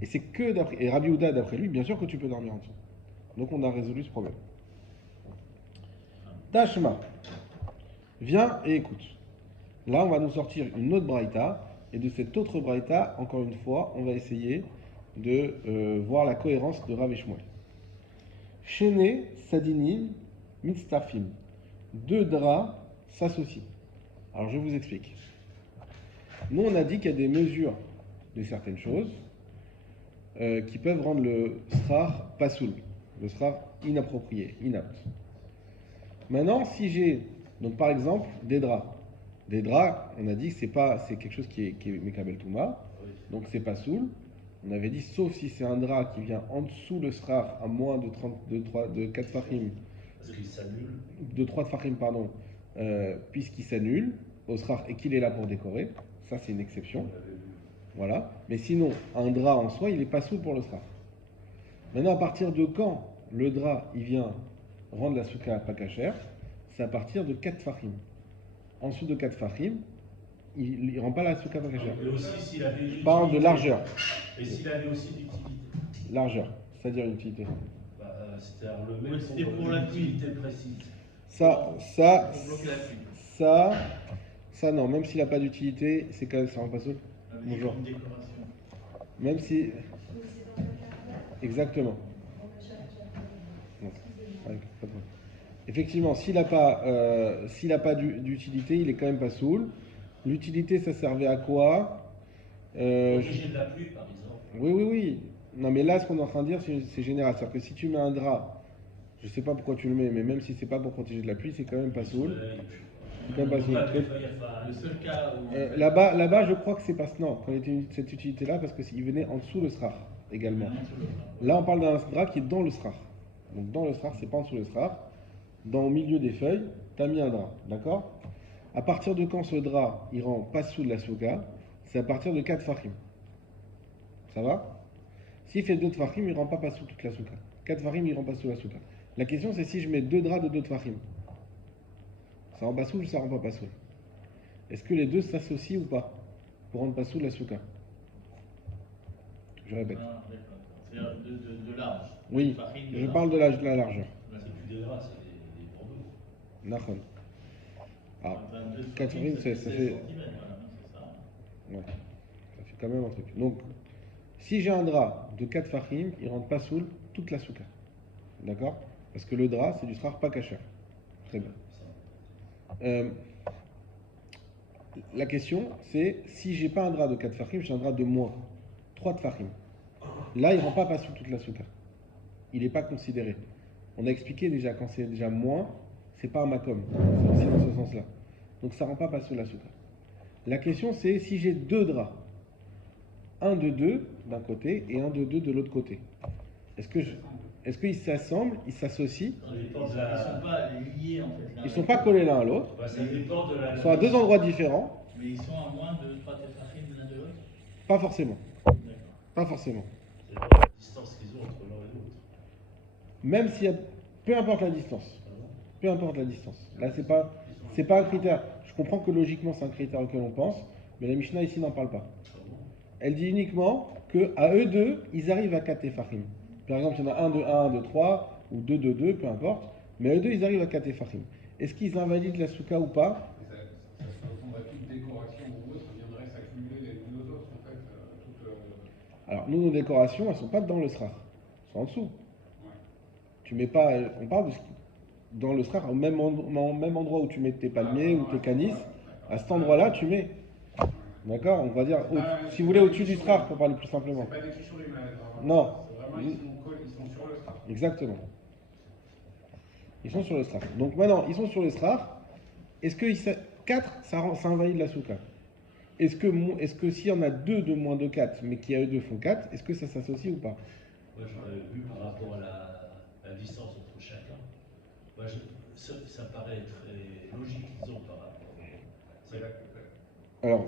Et c'est que d'après. Et Rabbi Yehuda, d'après lui, bien sûr que tu peux dormir en dessous. Donc on a résolu ce problème. Tashma, viens et écoute. Là, on va nous sortir une autre braïta. Et de cette autre braïta, encore une fois, on va essayer de voir la cohérence de Rav et Shmuel. Shene, Sadinim, Mitztafim. Deux draps s'associent. Alors je vous explique. Nous, on a dit qu'il y a des mesures de certaines choses qui peuvent rendre le srar pasoul, le srar inapproprié, inapte. Maintenant, si j'ai, donc par exemple, des draps, on a dit que c'est quelque chose qui est Mekabel Touma, donc c'est pasoul. On avait dit, sauf si c'est un drap qui vient en dessous le srar à moins de 4 fahim, Parce qu'il s'annule. de 3 fahim, pardon, puisqu'il s'annule au srar et qu'il est là pour décorer. Ça, c'est une exception. Voilà. Mais sinon, un drap en soi, il est pas soul pour le srar. Maintenant, à partir de quand le drap, il vient rendre la soukha pas cachère, c'est à partir de 4 fahim. En dessous de 4 fahim, il ne rend pas la soukha pas cachère. Et aussi, s'il avait Je parle de largeur. Et s'il avait aussi d'utilité. Largeur, c'est-à-dire une utilité. C'est-à-dire le même C'était pour la pluie. utilité précise. Ça, Pour bloquer la pluie. ça non, même s'il n'a pas d'utilité, c'est quand même, ça rend pas soul. Avec Bonjour. une décoration. Même si. Exactement. Non. Ouais, pas de problème. Effectivement, s'il n'a pas d'utilité, il est quand même pas soul. L'utilité, ça servait à quoi Protéger de la pluie, par exemple. Oui. Non, mais là, ce qu'on est en train de dire, c'est général. C'est-à-dire que si tu mets un drap, je sais pas pourquoi tu le mets, mais même si c'est pas pour protéger de la pluie, c'est quand même pas soul. C'est quand même pas soul. Le seul cas où. Là-bas, je crois que c'est pas. Non, qu'on était cette utilité-là, parce qu'il venait en dessous le srar également. Là, on parle d'un drap qui est dans le srar. Donc, dans le srar, c'est pas en dessous le srar. Dans le milieu des feuilles, tu as mis un drap. D'accord? À partir de quand ce drap, il rend pas sous de la souka, c'est à partir de 4 fahim. Ça va? S'il fait 2 fahim, il rend pas sous toute la souka. 4 fahim, il rend pas sous la souka. La question, c'est si je mets 2 draps de 2 fahim. Ça rend pas sous ou ça rend pas sous? Est-ce que les deux s'associent ou pas pour rendre pas sous la souka? Je répète. Ah, d'accord. C'est-à-dire de large. Oui, Farine je large. parle de la largeur. C'est plus des draps, c'est des bandeaux. Nachon. Alors, 22 4 farines, farines, ça fait. 16 centimètres, voilà, c'est ça. Ouais, ça fait quand même un truc. Donc, si j'ai un drap de 4 fahim, il rentre pas sous toute la souka. D'accord? Parce que le drap, c'est du srar pas cachère. Très bien. La question, c'est si j'ai pas un drap de 4 fahim, j'ai un drap de moins 3 de fahim. Là, il ne rend pas sous toute la souka. Il n'est pas considéré. On a expliqué déjà, quand c'est déjà moins, c'est pas un makom. C'est aussi dans ce sens-là. Donc ça ne rend pas sous la souka. La question, c'est si j'ai 2 draps, un de 2 d'un côté et un de 2 de l'autre côté. Est-ce qu'ils s'assemblent, ils s'associent? Ça dépend Ils de ne la. sont pas liés en fait. Ils ne sont pas collés l'un à l'autre. Ça dépend de la. Ils sont à 2 endroits différents. Mais ils sont à moins de 3 tétrachines l'un de l'autre. Pas forcément. D'accord. Pas forcément. C'est la distance qu'ils ont entre l'un et l'autre. Même s'il y a. Peu importe la distance. Peu importe la distance. Là, c'est pas un critère. Je comprends que logiquement, c'est un critère auquel on pense, mais la Mishnah ici n'en parle pas. Elle dit uniquement qu'à eux deux, ils arrivent à 4 fahim. Par exemple, il y en a un de 1, un de 3, ou 2 de 2, peu importe. Mais eux deux, ils arrivent à 4 fahim. Est-ce qu'ils invalident la souka ou pas? Et ça correspondrait à toute décoration ou autre, viendrait s'accumuler les unes aux autres, en fait. Alors, nous, nos décorations, elles ne sont pas dans le srar. Elles sont en dessous. Tu mets pas. On parle de dans le srar, au même endroit où tu mets tes palmiers ou tes canis, à cet endroit-là, tu mets. D'accord? On va dire, si vous voulez, au-dessus du srar, pour parler plus simplement. C'est pas des kishurim, Non. C'est vraiment, ils sont sur le srar. Exactement. Ils sont sur le srar. Donc maintenant, ils sont sur le srar. Est-ce que 4, ça envahit de la souka? Est-ce que s'il y en a 2 de moins de 4, mais qui à eux deux font 4, est-ce que ça s'associe ou pas? Moi, j'aurais vu par rapport à la distance entre chacun. Moi, ça paraît très logique, disons, par rapport. Alors,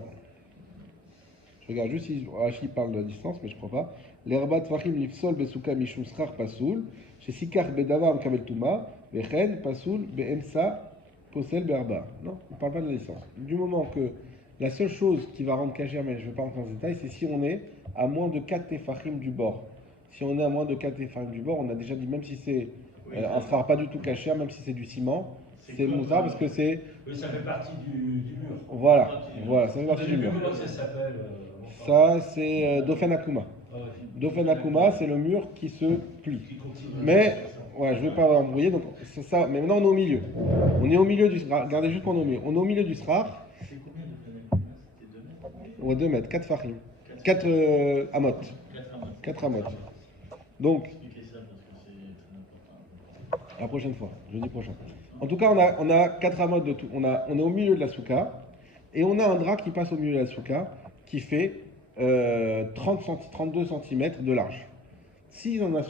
je regarde juste si Rashi parle de la distance, mais je ne crois pas. L'herbat tfachim lifsol besouka mishum schar pasoul, chez sikar bedavar mkavel tuma, vechen pasoul beemsa posel berba. Non, on ne parle pas de la distance. Du moment que la seule chose qui va rendre cachère, mais je ne vais pas rentrer dans ce détail, c'est si on est à moins de 4 tefachim du bord. Si on est à moins de 4 tefachim du bord, on a déjà dit, même si c'est un schar pas du tout cachère, même si c'est du ciment, c'est moussard parce que c'est. Oui, ça fait partie du mur. Voilà, ça fait partie du mur. Comment ça s'appelle Ça, c'est Dofen Akuma. Dofen Akuma, c'est le mur qui se plie. Mais, ouais, je ne vais pas embrouiller, donc c'est ça. Mais maintenant, on est au milieu. On est au milieu du srar. Regardez juste qu'on est au milieu. On est au milieu du srar. C'est combien de fenêtres? C'était 2 mètres? Ouais, 2 mètres, 4 fachim. 4 amot. 4 amotes. 4 amot. Donc, Expliquez ça parce que c'est très important. la prochaine fois, jeudi prochain. En tout cas, on a 4 amot de tout. On est au milieu de la souka. Et on a un drap qui passe au milieu de la souka qui fait 32 cm de large. Si on a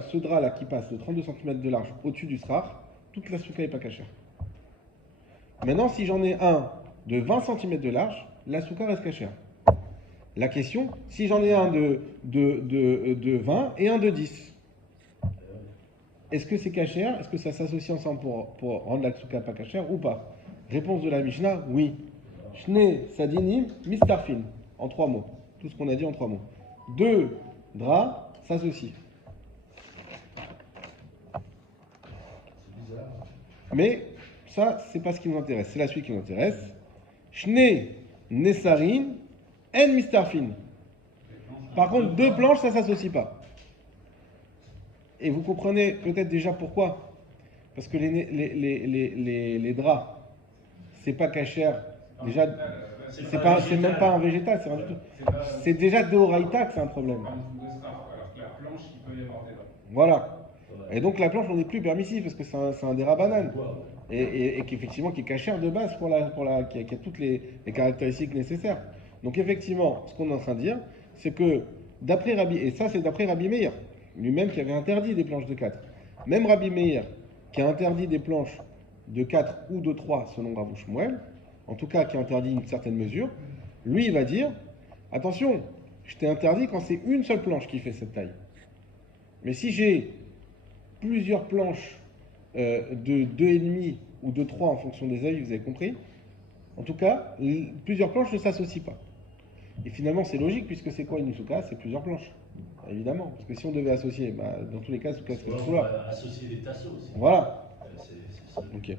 ce drap-là qui passe de 32 cm de large au-dessus du srar, toute la souka n'est pas cachère. Maintenant, si j'en ai un de 20 cm de large, la souka reste cachère. La question, si j'en ai un de 20 et un de 10, est-ce que c'est cachère? Est-ce que ça s'associe ensemble pour rendre la souka pas cachère ou pas? Réponse de la Mishnah, oui. Shne sadinim mistarfin, en 3 mots. Tout ce qu'on a dit en 3 mots. 2 draps s'associent. C'est bizarre. Mais ça, c'est pas ce qui nous intéresse. C'est la suite qui nous intéresse. Shne nesarin en mistarfin. Par contre, 2 planches, ça s'associe pas. Et vous comprenez peut-être déjà pourquoi. Parce que les draps, c'est pas cachère. Déjà, c'est même pas un végétal, c'est rien du tout. C'est déjà d'Oraïta que c'est un problème. Alors que la planche, il peut y avoir des draps. Voilà. Et donc la planche, on n'est plus permissif parce que c'est un dérabanan. Et qu'effectivement, qui est cachère de base qui a toutes les caractéristiques nécessaires. Donc effectivement, ce qu'on est en train de dire, c'est que d'après Rabbi, et ça c'est d'après Rabbi Meir, lui-même qui avait interdit des planches de 4. Même Rabbi Meir, qui a interdit des planches de 4 ou de 3 selon Rav Shmuel, en tout cas qui a interdit une certaine mesure, lui il va dire, attention, je t'ai interdit quand c'est une seule planche qui fait cette taille. Mais si j'ai plusieurs planches de 2,5 ou de 3 en fonction des avis, vous avez compris, en tout cas, plusieurs planches ne s'associent pas. Et finalement c'est logique puisque c'est quoi une souka? C'est plusieurs planches. Évidemment, parce que si on devait associer, dans tous les cas, souka serait On là. va associer les tasseaux aussi. Voilà. C'est ça. Ok.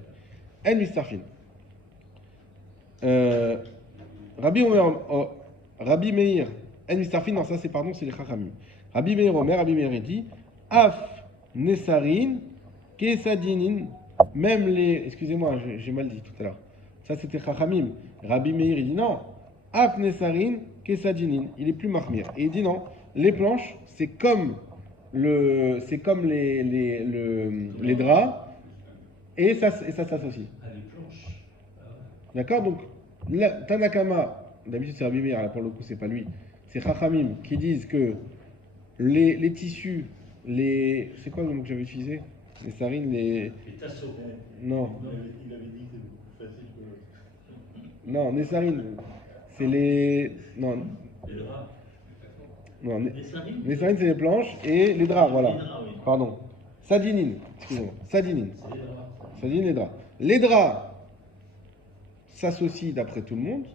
En mistarfin. Rabbi Meir, en mistarfin, non, ça c'est les chachamim. Rabbi Meir Omer, Rabbi Meir dit, af nesarin kesadinin, même les, excusez-moi, j'ai mal dit tout à l'heure. Ça c'était chachamim. Rabbi Meir il dit non, af nesarin kesadinin, il est plus mahmir. Et il dit non, les planches c'est comme les draps et ça s'associe. Ah, les planches. D'accord? Donc, Tanakama, d'habitude c'est Rabbi Meir, là pour le coup c'est pas lui, c'est Chachamim qui disent que les tissus, c'est quoi le mot que j'avais utilisé? Les sarines, Les tasseaux. non, Il avait dit que c'était plus facile que. non, les sarines, c'est non, Les draps. non, Les sarines? les sarines c'est les planches et les draps, voilà. Les draps, oui. Pardon. Sadinine, excusez-moi, sadinine. C'est les draps. Sadinine, les draps. Les draps s'associent d'après tout le monde.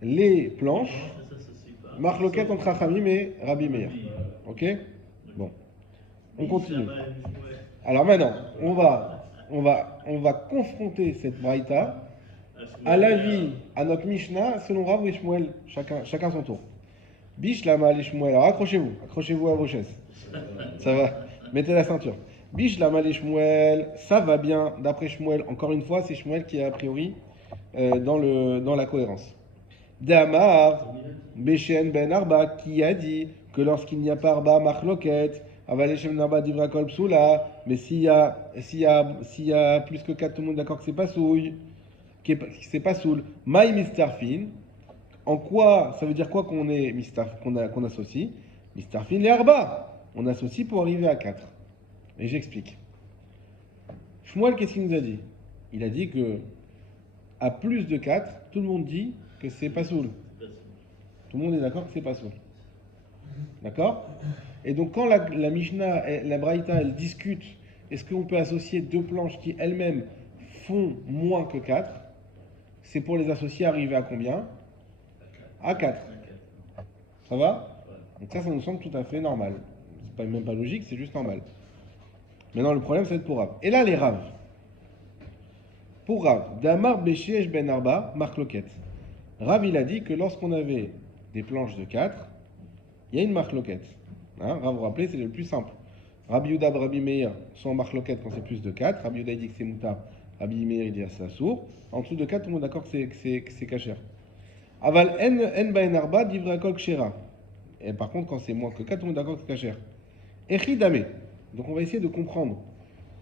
Les planches, Ça s'associe pas. marloquette entre Chachamim et Rabbi Meir. Ok? Bon. On continue. Alors maintenant, on va confronter cette braïta à l'avis, à notre Mishnah, selon Rav et Shmuel, chacun son tour. Bishlama les Shmuel. Alors accrochez-vous à vos chaises. Ça va, mettez la ceinture. Bishlama les Shmuel, ça va bien d'après Shmuel. Encore une fois, c'est Shmuel qui est a priori dans la cohérence. Damar, Beshen Ben Arba, qui a dit que lorsqu'il n'y a pas Arba, Machloket, Avaleshem Narba Divrakol Psoula, mais s'il y a plus que 4, tout le monde est d'accord que c'est pas souille, que c'est pas soul. Maï Mistarfin, en quoi, ça veut dire quoi qu'on associe Mistarfin les Arba, on associe pour arriver à 4. Et j'explique. Shmuel, qu'est-ce qu'il nous a dit? Il a dit que à plus de 4, tout le monde dit que c'est pas soul. Tout le monde est d'accord que c'est pas soul. D'accord? Et donc quand la Mishnah, la Braïta, elle discute, est-ce qu'on peut associer deux planches qui elles-mêmes font moins que 4? C'est pour les associer arriver à combien? À 4. Ça va? Donc ça nous semble tout à fait normal. C'est même pas logique, c'est juste normal. Maintenant le problème, ça va être pour Rav. Et là les Rav. Pour Rav, Damar Beshesh Ben Arba, Marc Loquette. Rav, il a dit que lorsqu'on avait des planches de 4, il y a une marque loquette. Hein, Rav, vous vous rappelez, c'est le plus simple. Rabbi Yehuda et Rabbi Meir sont en marque loquette quand c'est plus de 4. Rabbi Yehuda il dit que c'est moutar. Rabbi Meir il dit que c'est assour. En dessous de 4, tout le monde est d'accord que c'est kasher. Aval en baen arba divrei akol kshera. Et par contre, quand c'est moins que 4, tout le monde est d'accord que c'est kasher. Echi dame. Donc on va essayer de comprendre.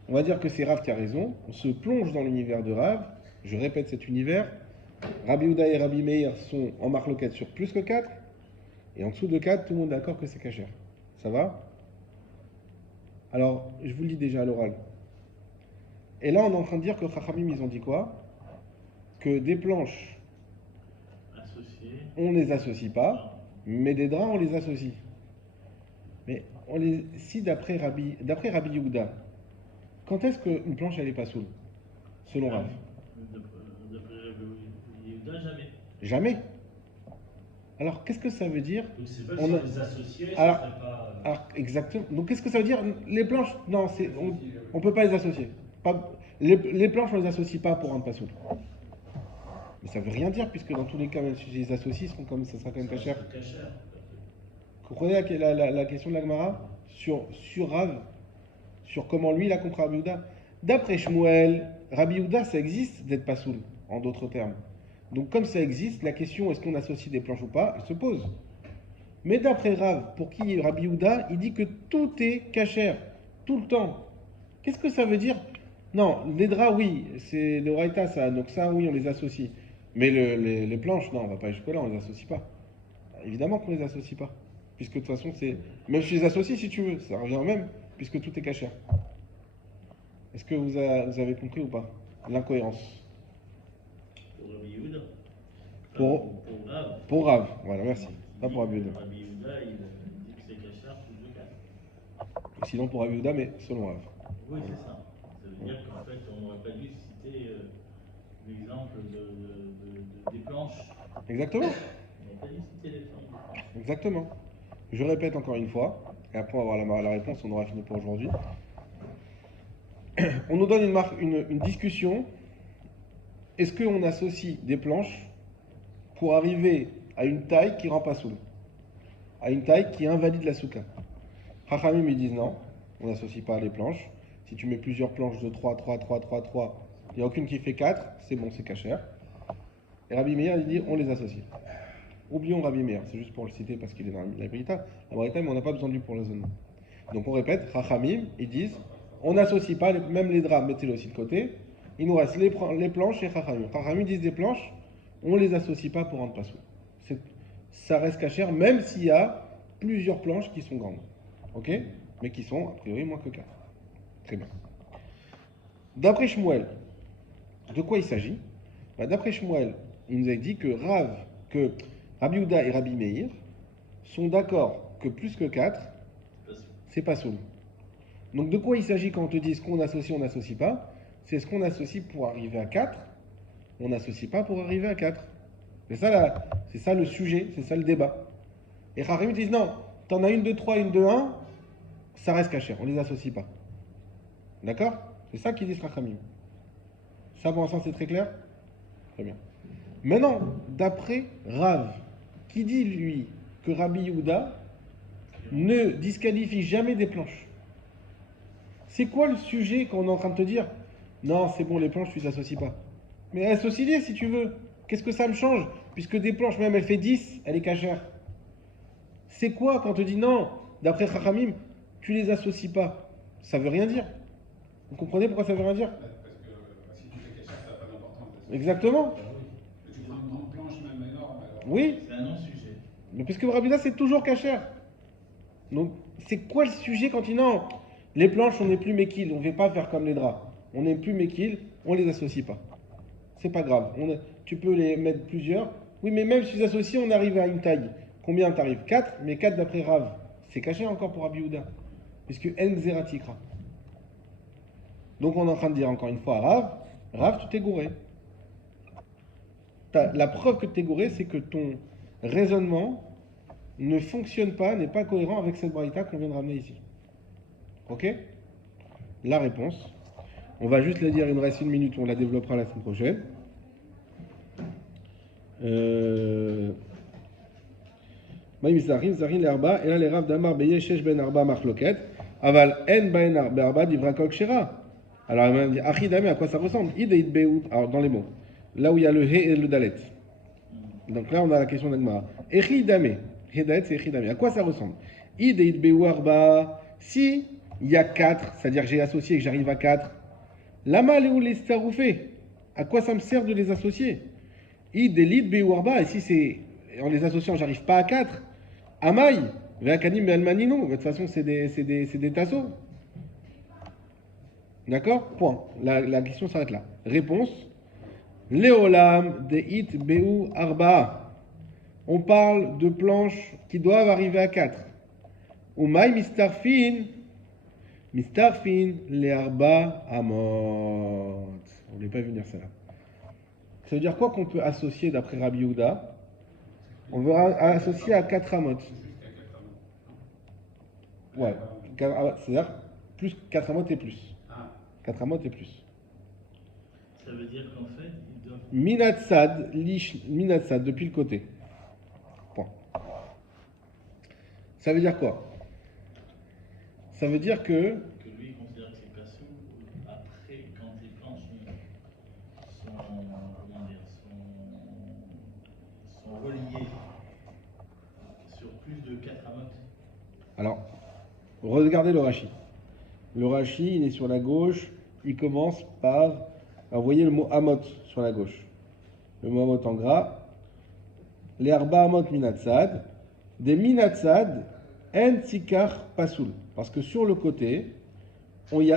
On va dire que c'est Rav qui a raison. On se plonge dans l'univers de Rav. Je répète cet univers. Rabbi Yehuda et Rabbi Meir sont en marque loquette sur plus que 4. Et en dessous de 4, tout le monde est d'accord que c'est kasher. Ça va? Alors, je vous le dis déjà à l'oral. Et là, on est en train de dire que Chachamim, ils ont dit quoi? Que des planches, on ne les associe pas, mais des draps, on les associe. Mais si d'après Rabbi Yehuda, quand est-ce qu'une planche, elle n'est pas soule? Selon Rav. D'après Yehuda, jamais. Jamais. Alors, qu'est-ce que ça veut dire? Donc c'est pas On sur a- les associés, Alors- ça serait pas. Alors, exactement. Donc, qu'est-ce que ça veut dire? Les planches, non, on ne peut pas les associer. Les planches, on ne les associe pas pour rendre pas soule. Mais ça veut rien dire, puisque dans tous les cas, même si je les associe, ça sera quand même kasher. Kasher. Vous comprenez la question de l'Agmara sur Rav, sur comment lui il a compris Rabbi Yehuda. D'après Shmuel, Rabbi Yehuda, ça existe d'être pas soul, en d'autres termes. Donc comme ça existe, la question est-ce qu'on associe des planches ou pas, elle se pose. Mais d'après Rav, pour qui Rabbi Yehuda, il dit que tout est kasher, tout le temps. Qu'est-ce que ça veut dire? Non, les draps, oui, c'est le Raïta, ça, donc ça, oui, on les associe. Mais les planches, non, on va pas jusque-là, on les associe pas. Évidemment qu'on les associe pas. Puisque de toute façon, c'est. Même si je les associe, si tu veux, ça revient au même, puisque tout est kasher. Est-ce que vous avez compris ou pas l'incohérence? Pour Rabbi Yehuda. Pour Rav. Pour Rav, voilà, merci. Pas pour Rabbi Yehuda. Rabbi Yehuda, il dit que c'est kasher plus de 4. Sinon pour Rabbi Yehuda, mais selon Rav. Oui, c'est ça. Ça veut dire qu'en fait, on n'aurait pas dû citer l'exemple des planches. Exactement. On n'aurait pas dû citer les planches. Exactement. Je répète encore une fois, et après on va avoir la réponse, on aura fini pour aujourd'hui. On nous donne une discussion. Est-ce qu'on associe des planches pour arriver à une taille qui rend pas soul, à une taille qui invalide la souka? Chachamim ils disent non, on n'associe pas les planches. Si tu mets plusieurs planches de 3, 3, 3, 3, 3, il n'y a aucune qui fait 4, c'est bon, c'est kasher. Et Rabbi Meir il dit on les associe. Oublions Rabbi Meir, c'est juste pour le citer parce qu'il est dans la Braïta, mais on n'a pas besoin de lui pour le raisonnement. Donc on répète, Chachamim, ils disent, on n'associe pas, même les draps, mettez-les aussi de côté, il nous reste les planches et Chachamim. Chachamim disent des planches, on ne les associe pas pour rendre pas sous. Ça reste kasher, même s'il y a plusieurs planches qui sont grandes, ok? Mais qui sont, a priori, moins que 4. Très bien. D'après Shmuel, de quoi il s'agit? D'après Shmuel, il nous a dit que Rabbi Yehuda et Rabbi Meir sont d'accord que plus que 4, c'est pas soul. Donc de quoi il s'agit quand on te dit ce qu'on associe, on n'associe pas? C'est ce qu'on associe pour arriver à 4, on n'associe pas pour arriver à 4. C'est ça le sujet, c'est ça le débat. Et Chachamim disent non, t'en as une de 3, une de 1, ça reste kasher, on les associe pas. D'accord? C'est ça qu'ils disent Chachamim. Ça pour l'instant c'est très clair? Très bien. Maintenant, d'après Rav, qui dit lui que Rabbi Yehuda ne disqualifie jamais des planches. C'est quoi le sujet qu'on est en train de te dire? Non, c'est bon, les planches, tu ne les associes pas. Mais associe-les si tu veux. Qu'est-ce que ça me change? Puisque des planches, même elle fait 10, elle est cachère. C'est quoi quand on te dit non, d'après Chachamim, tu les associes pas? Ça veut rien dire. Vous comprenez pourquoi ça veut rien dire? Parce que si tu fais quelque chose, ça n'a pas d'importance. Exactement. Tu prends une grande planche, même énorme. Alors, Oui. C'est un non-sujet. Mais puisque Rabbi Yehuda, c'est toujours cachère. Donc, c'est quoi le sujet quand il dit non? Les planches, on n'est plus méquilles, on ne veut pas faire comme les draps. On n'est plus méquilles, on ne les associe pas. C'est pas grave. Tu peux les mettre plusieurs. Oui, mais même si tu les associes, on arrive à une taille. Combien t'arrives? 4, mais 4 d'après Rav. C'est caché encore pour Rabbi Yehuda. Puisque En Xeratikra. Donc on est en train de dire encore une fois à Rav, tu t'es gouré. La preuve que tu t'es gouré, c'est que ton raisonnement ne fonctionne pas, n'est pas cohérent avec cette braïta qu'on vient de ramener ici. Ok? La réponse. On va juste la dire, il nous reste 1 minute, on la développera la semaine prochaine. Maïm Zarin l'Arba, et là les Rav d'Amar Beyeshesh ben Arba Machloket, Aval En ben Arba Divra Kol Kshera. Alors il m'a dit, Achidame, à quoi ça ressemble? Id Beout, alors dans les mots, là où il y a le He et le Dalet. Donc là on a la question d'Agmara. Echidame, He c'est Echidame, à quoi ça ressemble? Id Beou Arba, si il y a 4, c'est-à-dire que j'ai associé et que j'arrive à 4, Lama Léou les staroufé, à quoi ça me sert de les associer? Id Belit Beou Arba, et si c'est en les associant, j'arrive pas à 4. Amaï, Veakanim et Almanino. De toute façon, c'est des tasseaux. D'accord? Point. La question s'arrête là. Réponse. Léolam de It Beu Arba. On parle de planches qui doivent arriver à 4. Umaï Mistarfin. Mistarfin, les Arba Amot. On ne voulait pas venir ça là. Ça veut dire quoi qu'on peut associer d'après Rabbi Yehuda? On veut associer à 4 amot. Ouais, c'est-à-dire plus 4 amot et plus. 4 amot et plus. Ça veut dire qu'en fait, ils doivent. Minatsad, depuis le côté. Point. Ça veut dire quoi? Ça veut dire que. Que lui considère que c'est pas sous après, quand les planches sont reliées sur plus de 4 amotes. Alors, regardez le Rashi. Le Rashi, il est sur la gauche. Il commence par. Alors, vous voyez le mot amot sur la gauche. Le mot amot en gras. Les arba amot minatsad. Des minatsad en tsikar pasoul. Parce que sur le côté, il n'y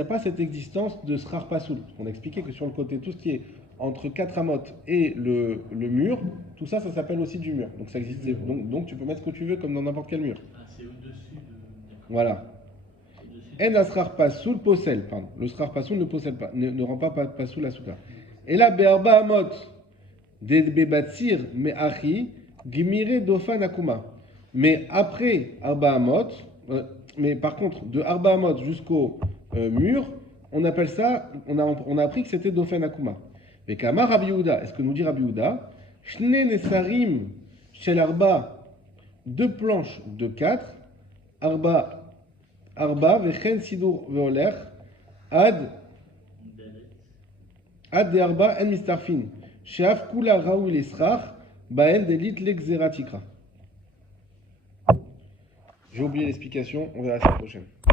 a pas cette existence de srar pasoul. On a expliqué que sur le côté, tout ce qui est entre 4 amotes et le mur, tout ça, ça s'appelle aussi du mur. Donc ça existe. Donc tu peux mettre ce que tu veux comme dans n'importe quel mur. Ah, c'est au-dessus de. Voilà. En la srar pasoul possède, pardon. Le srar pasoul ne possède pas, ne rend pas pasoul la souka. Et là, be'arba amot de bebatsir me'achi gimire dofan akuma. Mais après arba amot, mais par contre, de arba amot jusqu'au mur, on appelle ça, on a appris que c'était dofan akuma. Mais kama Rabbi Yehuda, est-ce que nous dit Rabbi Yehuda? Shne nesarim shel arba, 2 planches de 4, arba vechen sidur veoler, ad de arba en mistarfin, sheaf kula raoui lesrach, baen delit l'exeratikra. J'ai oublié l'explication, on verra la semaine prochaine.